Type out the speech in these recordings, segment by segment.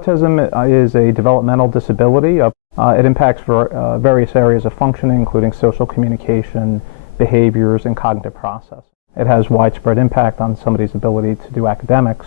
Autism is a developmental disability. It impacts various areas of functioning, including social communication, behaviors, and cognitive process. It has widespread impact on somebody's ability to do academics,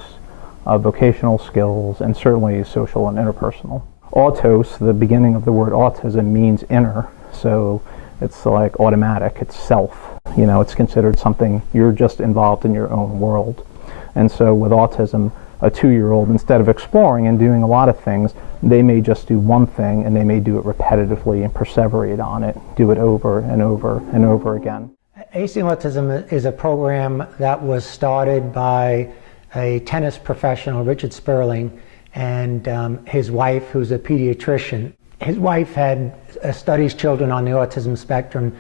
vocational skills, and certainly social and interpersonal. Autos, the beginning of the word autism, means inner, so it's like automatic, it's self. You know, it's considered something you're just involved in your own world. And so with autism, a 2-year-old, instead of exploring and doing a lot of things, they may just do one thing and they may do it repetitively and perseverate on it, do it over and over and over again. Acing Autism is a program that was started by a tennis professional, Richard Sperling, and his wife, who's a pediatrician. His wife studies children on the autism spectrum,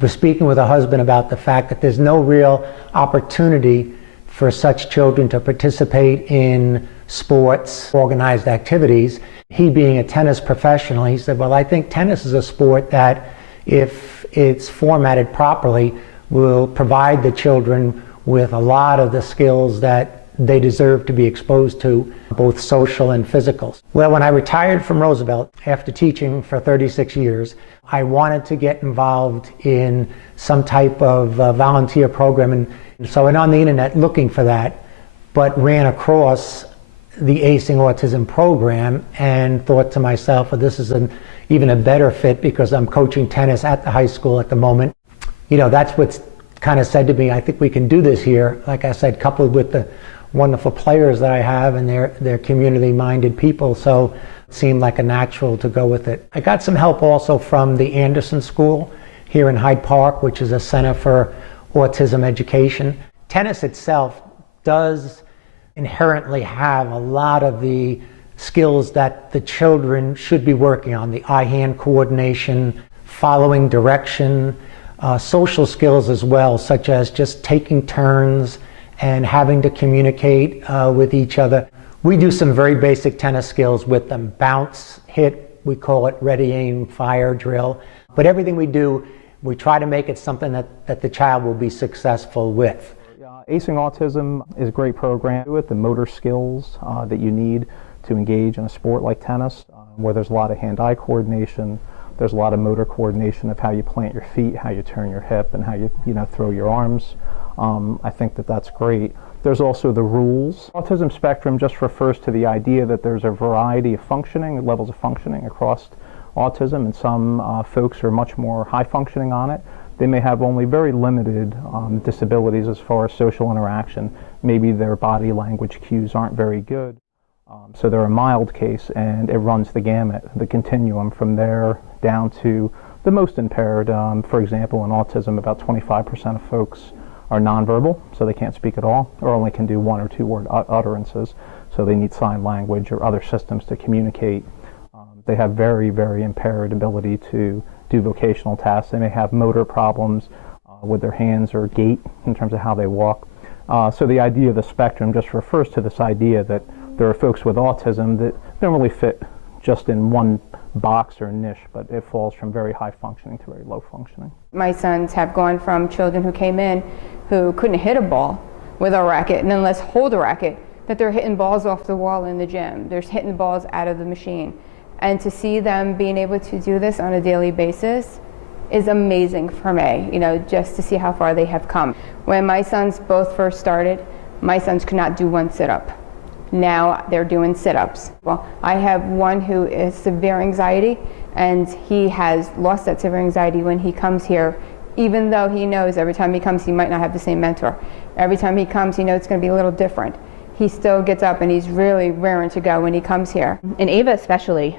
was speaking with her husband about the fact that there's no real opportunity for such children to participate in sports, organized activities. He being a tennis professional, he said, well, I think tennis is a sport that, if it's formatted properly, will provide the children with a lot of the skills that they deserve to be exposed to, both social and physical. Well, when I retired from Roosevelt after teaching for 36 years, I wanted to get involved in some type of volunteer program, and so I went on the internet looking for that, but ran across the Acing Autism program and thought to myself, well, this is even a better fit because I'm coaching tennis at the high school at the moment. You know, that's what's kind of said to me, I think we can do this here, like I said, coupled with the wonderful players that I have, and they're community-minded people, so it seemed like a natural to go with it. I got some help also from the Anderson School here in Hyde Park, which is a center for autism education. Tennis itself does inherently have a lot of the skills that the children should be working on, the eye-hand coordination, following direction, social skills as well, such as just taking turns and having to communicate with each other. We do some very basic tennis skills with them. Bounce, hit, we call it ready, aim, fire drill. But everything we do, we try to make it something that the child will be successful with. Acing Autism is a great program with the motor skills that you need to engage in a sport like tennis, where there's a lot of hand-eye coordination, there's a lot of motor coordination of how you plant your feet, how you turn your hip, and how you throw your arms. I think that's great. There's also the rules. Autism spectrum just refers to the idea that there's a variety of functioning, levels of functioning across autism, and some folks are much more high functioning on it. They may have only very limited disabilities as far as social interaction. Maybe their body language cues aren't very good. So they're a mild case, and it runs the gamut, the continuum from there down to the most impaired. For example, in autism, about 25% of folks are nonverbal, so they can't speak at all, or only can do 1 or 2 word utterances, so they need sign language or other systems to communicate. They have very, very impaired ability to do vocational tasks. They may have motor problems with their hands or gait in terms of how they walk. So the idea of the spectrum just refers to this idea that there are folks with autism that don't really fit just in one box or niche, but it falls from very high functioning to very low functioning. My sons have gone from children who came in who couldn't hit a ball with a racket, and then let's hold a racket, that they're hitting balls off the wall in the gym. They're hitting balls out of the machine. And to see them being able to do this on a daily basis is amazing for me, just to see how far they have come. When my sons both first started, my sons could not do one sit-up. Now they're doing sit-ups. Well, I have one who is severe anxiety, and he has lost that severe anxiety when he comes here, even though he knows every time he comes he might not have the same mentor. Every time he comes, he knows it's going to be a little different. He still gets up and he's really raring to go when he comes here. And Ava especially,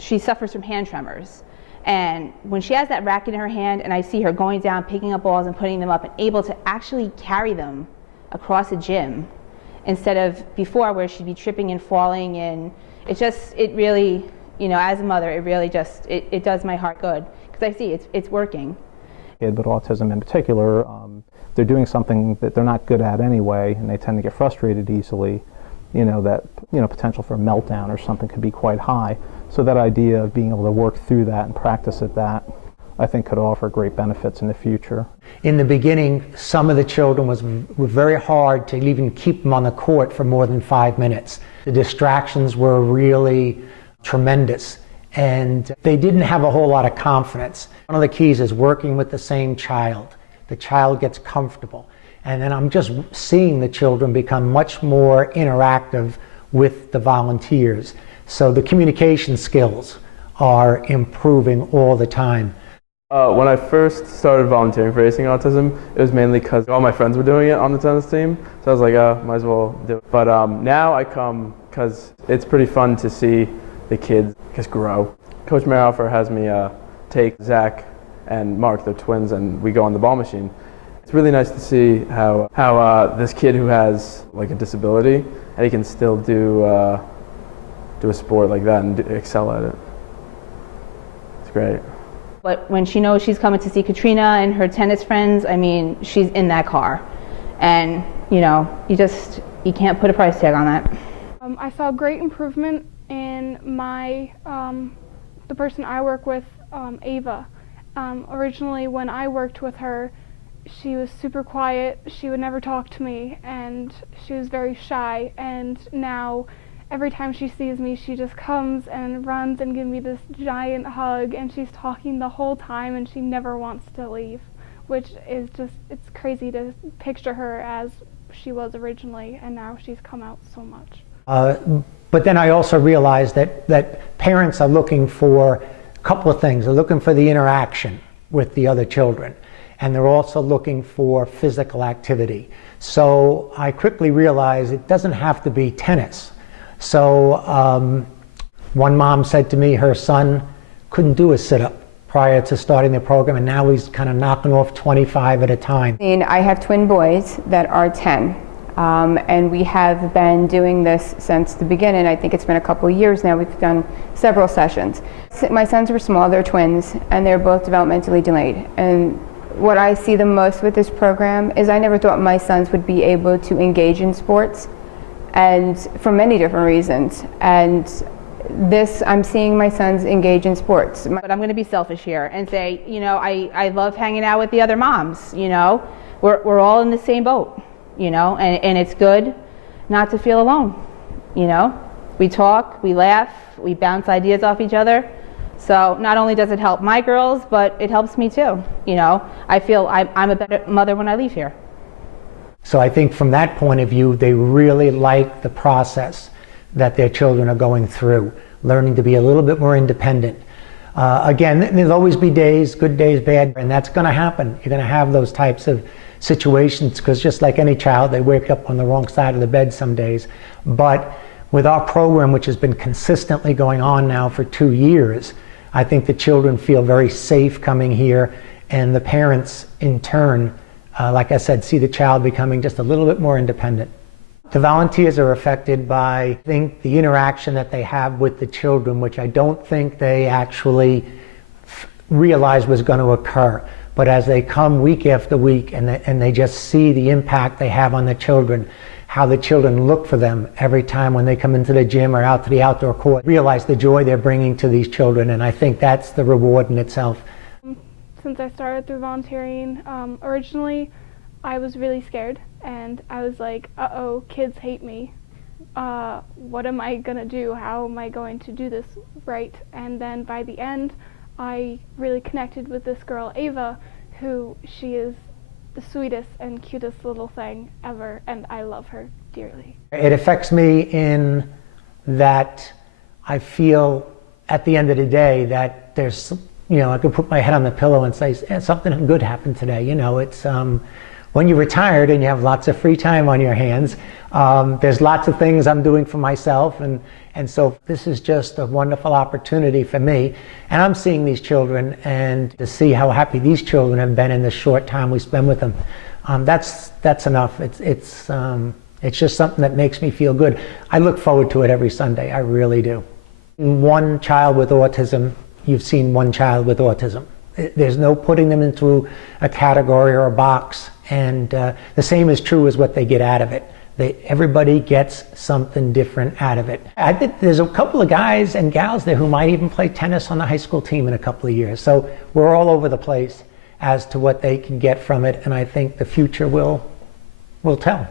she suffers from hand tremors. And when she has that racket in her hand and I see her going down, picking up balls and putting them up and able to actually carry them across a gym, instead of before where she'd be tripping and falling, and it really, as a mother, it really it does my heart good, because I see it's working. But autism in particular, they're doing something that they're not good at anyway, and they tend to get frustrated easily. That potential for a meltdown or something could be quite high. So that idea of being able to work through that and practice at that I think could offer great benefits in the future. In the beginning, some of the children were very hard to even keep them on the court for more than 5 minutes. The distractions were really tremendous, and they didn't have a whole lot of confidence. One of the keys is working with the same child. The child gets comfortable. And then I'm just seeing the children become much more interactive with the volunteers. So the communication skills are improving all the time. When I first started volunteering for Racing Autism, it was mainly because all my friends were doing it on the tennis team. So I was like, might as well do it. But now I come because it's pretty fun to see the kids just grow. Coach Mayhofer has me take Zach and Mark, they're twins, and we go on the ball machine. It's really nice to see how this kid who has like a disability, and he can still do a sport like that and excel at it. It's great. But when she knows she's coming to see Katrina and her tennis friends, I mean, she's in that car. And, you know, you can't put a price tag on that. I saw great improvement in the person I work with, Ava. Originally, when I worked with her, she was super quiet. She would never talk to me, and she was very shy. And now, every time she sees me, she just comes and runs and gives me this giant hug, and she's talking the whole time, and she never wants to leave, which is just, it's crazy to picture her as she was originally, and now she's come out so much. But then I also realized that parents are looking for a couple of things. They're looking for the interaction with the other children, and they're also looking for physical activity. So I quickly realized it doesn't have to be tennis. So one mom said to me her son couldn't do a sit-up prior to starting the program, and now he's kind of knocking off 25 at a time. And I have twin boys that are 10, and we have been doing this since the beginning. I think it's been a couple of years now. We've done several sessions. My sons were small, they're twins, and they're both developmentally delayed. And what I see the most with this program is I never thought my sons would be able to engage in sports, and for many different reasons. And this, I'm seeing my sons engage in sports. But I'm going to be selfish here and say, you know, I love hanging out with the other moms, you know. We're all in the same boat, you know, and it's good not to feel alone, you know. We talk, we laugh, we bounce ideas off each other. So not only does it help my girls, but it helps me too, you know. I feel I'm a better mother when I leave here. So I think from that point of view, they really like the process that their children are going through, learning to be a little bit more independent. Again, there'll always be days, good days, bad, and that's going to happen. You're going to have those types of situations, because just like any child, they wake up on the wrong side of the bed some days. But with our program, which has been consistently going on now for 2 years, I think the children feel very safe coming here, and the parents, in turn, like I said, see the child becoming just a little bit more independent. The volunteers are affected by, I think, the interaction that they have with the children, which I don't think they actually realized was going to occur. But as they come week after week and they just see the impact they have on the children, how the children look for them every time when they come into the gym or out to the outdoor court, realize the joy they're bringing to these children, and I think that's the reward in itself. Since I started through volunteering, originally I was really scared, and I was like, uh-oh, kids hate me. What am I gonna do? How am I going to do this right? And then by the end, I really connected with this girl, Ava, who she is the sweetest and cutest little thing ever, and I love her dearly. It affects me in that I feel at the end of the day that there's, you know, I can put my head on the pillow and say, something good happened today. You know, it's when you're retired and you have lots of free time on your hands, there's lots of things I'm doing for myself, and so this is just a wonderful opportunity for me. And I'm seeing these children, and to see how happy these children have been in the short time we spend with them, that's enough. It's just something that makes me feel good. I look forward to it every Sunday, I really do. One child with autism, you've seen one child with autism. There's no putting them into a category or a box, and the same is true as what they get out of it. Everybody gets something different out of it. I think there's a couple of guys and gals there who might even play tennis on the high school team in a couple of years. So we're all over the place as to what they can get from it, and I think the future will tell.